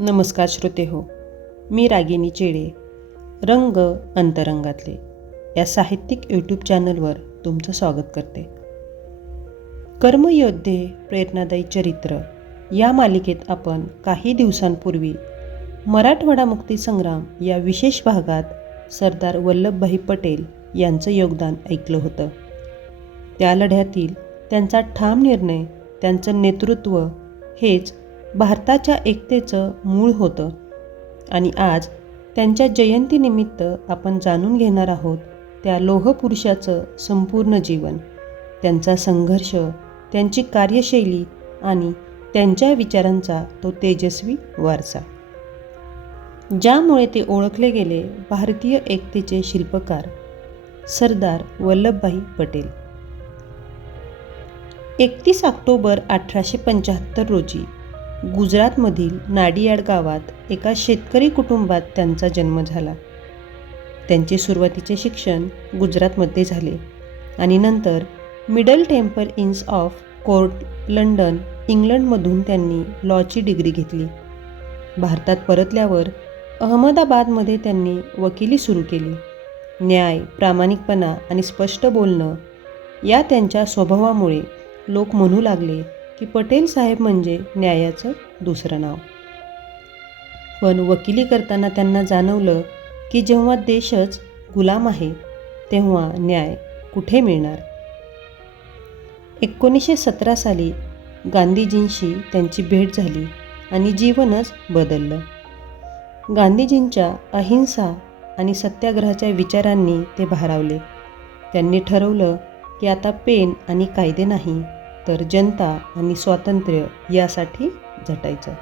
नमस्कार श्रोते हो मी रागिनी चेडे रंग अंतरंगातले या साहित्यिक यूट्यूब चॅनलवर तुमचं स्वागत करते. कर्मयोद्धे प्रेरणादायी चरित्र या मालिकेत आपण काही दिवसांपूर्वी मराठवाडा मुक्तीसंग्राम या विशेष भागात सरदार वल्लभभाई पटेल यांचं योगदान ऐकलं होतं. त्या लढ्यातील त्यांचा ठाम निर्णय त्यांचं नेतृत्व हेच भारताच्या एकतेचं मूळ होतं. आणि आज त्यांच्या जयंतीनिमित्त आपण जाणून घेणार आहोत त्या लोहपुरुषाचं संपूर्ण जीवन. त्यांचा संघर्ष त्यांची कार्यशैली आणि त्यांच्या विचारांचा तो तेजस्वी वारसा. ज्यामुळे ते ओळखले गेले भारतीय एकतेचे शिल्पकार सरदार वल्लभभाई पटेल. एकतीस ऑक्टोबर अठराशे पंच्याहत्तर रोजी गुजरातमधील नाडियाड गावात एका शेतकरी कुटुंबात त्यांचा जन्म झाला. त्यांचे सुरुवातीचे शिक्षण गुजरातमध्ये झाले आणि नंतर middle temple inns of court London इंग्लंडमधून त्यांनी लॉची डिग्री घेतली. भारतात परतल्यावर अहमदाबादमध्ये त्यांनी वकिली सुरू केली. न्याय प्रामाणिकपणा आणि स्पष्ट बोलणं या त्यांच्या स्वभावामुळे लोक म्हणू लागले की पटेल साहेब म्हणजे न्यायाचं दुसरं नाव. पण वकिली करताना त्यांना जाणवलं की जेव्हा देशच गुलाम आहे तेव्हा न्याय कुठे मिळणार? एकोणीसशे सतरा साली गांधीजींशी त्यांची भेट झाली आणि जीवनच बदललं. गांधीजींच्या अहिंसा आणि सत्याग्रहाच्या विचारांनी ते भारावले. त्यांनी ठरवलं की आता पेन आणि कायदे नाही तर जनता आणि स्वातंत्र्य यासाठी झटायचं.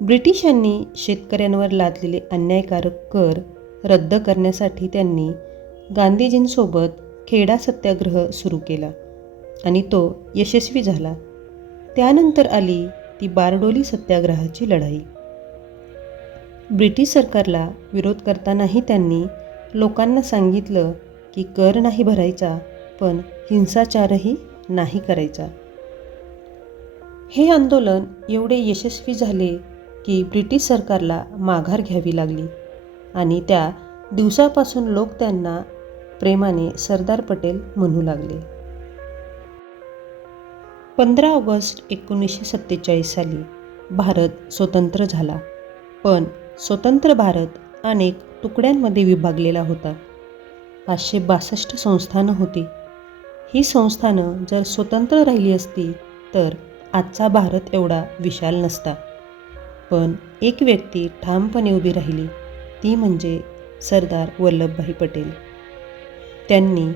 ब्रिटिशांनी शेतकऱ्यांवर लादलेले अन्यायकारक कर रद्द करण्यासाठी त्यांनी गांधीजींसोबत खेडा सत्याग्रह सुरू केला आणि तो यशस्वी झाला. त्यानंतर आली ती बारडोली सत्याग्रहाची लढाई. ब्रिटिश सरकारला विरोध करतानाही त्यांनी लोकांना सांगितलं की कर नाही भरायचा पण हिंसाचारही नाही करायचा. हे आंदोलन एवढे यशस्वी झाले की ब्रिटिश सरकारला माघार घ्यावी लागली आणि त्या दिवसापासून लोक त्यांना प्रेमाने सरदार पटेल म्हणू लागले. पंधरा ऑगस्ट एकोणीसशे सत्तेचाळीस साली भारत स्वतंत्र झाला पण स्वतंत्र भारत अनेक तुकड्यांमध्ये विभागलेला होता. पाचशे बासष्ट संस्थानं होती. ही संस्थानं जर स्वतंत्र राहिली असती तर आजचा भारत एवढा विशाल नसता. पण एक व्यक्ती ठामपणे उभी राहिली ती म्हणजे सरदार वल्लभभाई पटेल. त्यांनी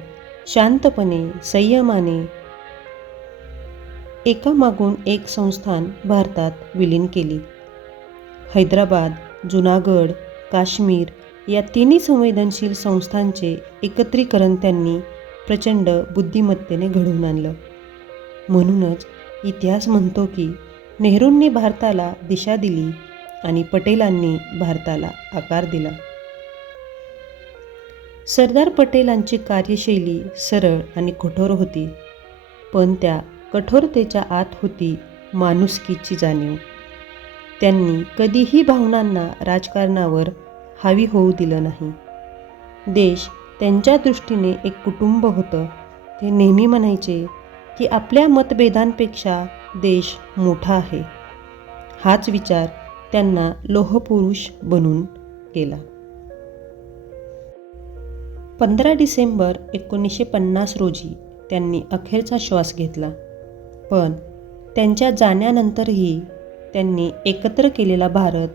शांतपणे संयमाने एकामागून एक संस्थान भारतात विलीन केली. हैदराबाद जुनागड काश्मीर या तिन्ही संवेदनशील संस्थांचे एकत्रीकरण त्यांनी प्रचंड बुद्धिमत्तेने घडवून आणलं. म्हणूनच इतिहास म्हणतो की नेहरूंनी भारताला दिशा दिली आणि पटेलांनी भारताला आकार दिला. सरदार पटेलांची कार्यशैली सरळ आणि कठोर होती पण त्या कठोरतेच्या आत होती माणुसकीची जाणीव. त्यांनी कधीही भावनांना राजकारणावर हावी होऊ दिलं नाही. देश त्यांच्या दृष्टीने एक कुटुंब होतं. ते नेहमी म्हणायचे की आपल्या मतभेदांपेक्षा देश मोठा आहे. हाच विचार त्यांना लोहपुरुष बनून केला. पंधरा डिसेंबर एकोणीसशे पन्नास रोजी त्यांनी अखेरचा श्वास घेतला. पण त्यांच्या जाण्यानंतरही त्यांनी एकत्र केलेला भारत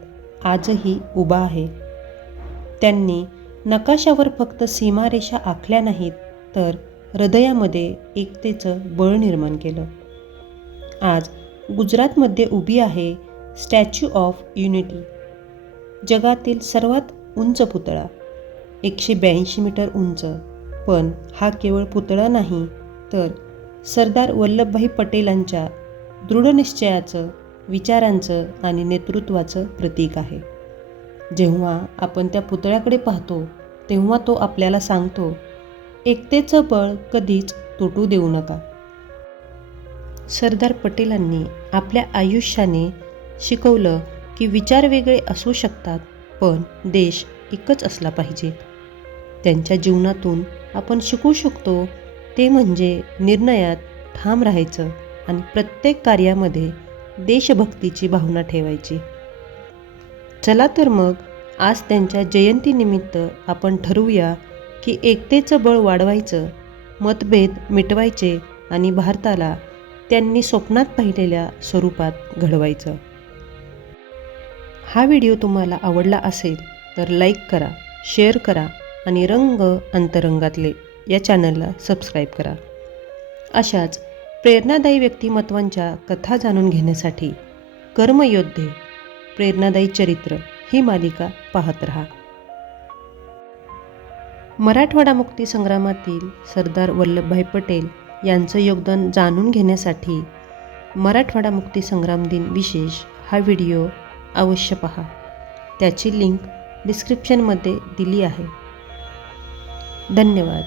आजही उभा आहे. त्यांनी नकाशावर फक्त सीमारेषा आखल्या नाहीत तर हृदयामध्ये एकतेचं बळ निर्माण केलं. आज गुजरातमध्ये उभी आहे स्टॅच्यू ऑफ युनिटी. जगातील सर्वात उंच पुतळा. एकशे ब्याऐंशी मीटर उंच. पण हा केवळ पुतळा नाही तर सरदार वल्लभभाई पटेलांच्या दृढनिश्चयाचं विचारांचं आणि नेतृत्वाचं प्रतीक आहे. जेव्हा आपण त्या पुतळ्याकडे पाहतो तेव्हा तो आपल्याला सांगतो एकतेचं बळ कधीच तुटू देऊ नका. सरदार पटेलांनी आपल्या आयुष्याने शिकवलं की विचार वेगळे असू शकतात पण देश एकच असला पाहिजे. त्यांच्या जीवनातून आपण शिकू शकतो ते म्हणजे निर्णयात ठाम राहायचं आणि प्रत्येक कार्यामध्ये देशभक्तीची भावना ठेवायची. चला तर मग आज त्यांच्या जयंतीनिमित्त आपण ठरवूया की एकतेचं बळ वाढवायचं मतभेद मिटवायचे आणि भारताला त्यांनी स्वप्नात पाहिलेल्या स्वरूपात घडवायचं. हा व्हिडिओ तुम्हाला आवडला असेल तर लाईक करा शेअर करा आणि रंग अंतरंगातले या चॅनलला सबस्क्राईब करा. अशाच प्रेरणादायी व्यक्तिमत्वांच्या कथा जाणून घेण्यासाठी कर्मयोद्धे प्रेरणादायी चरित्र ही मालिका पाहत रहा. मराठवाडा मुक्ती संग्रामातील सरदार वल्लभभाई पटेल यांचं योगदान जाणून घेण्यासाठी मराठवाडा मुक्तीसंग्राम दिन विशेष हा व्हिडिओ अवश्य पहा. त्याची लिंक डिस्क्रिप्शनमध्ये दिली आहे. धन्यवाद.